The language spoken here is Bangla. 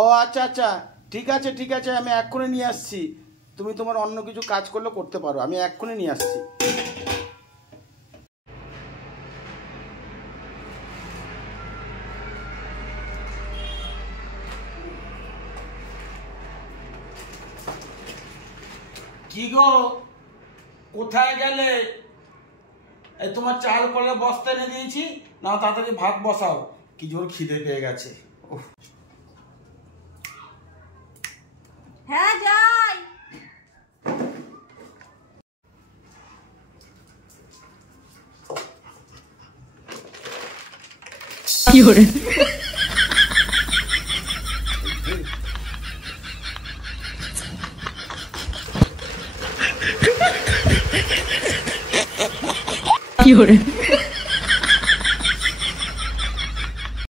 ও আচ্ছা আচ্ছা, ঠিক আছে ঠিক আছে, আমি এক্ষুনি নিয়ে আসছি। তুমি তোমার অন্য কিছু কাজ করলে করতে পারো, আমি এক্ষুনি নিয়ে আসছি। কি গো, কোথায় গেলে? এই তোমার চাল কলের বস্তা এনে দিয়েছি, না তাড়াতাড়ি ভাত বসাও, কি জোর খিদে পেয়ে গেছে। হ্যাঁ যাই। কি করে কি করে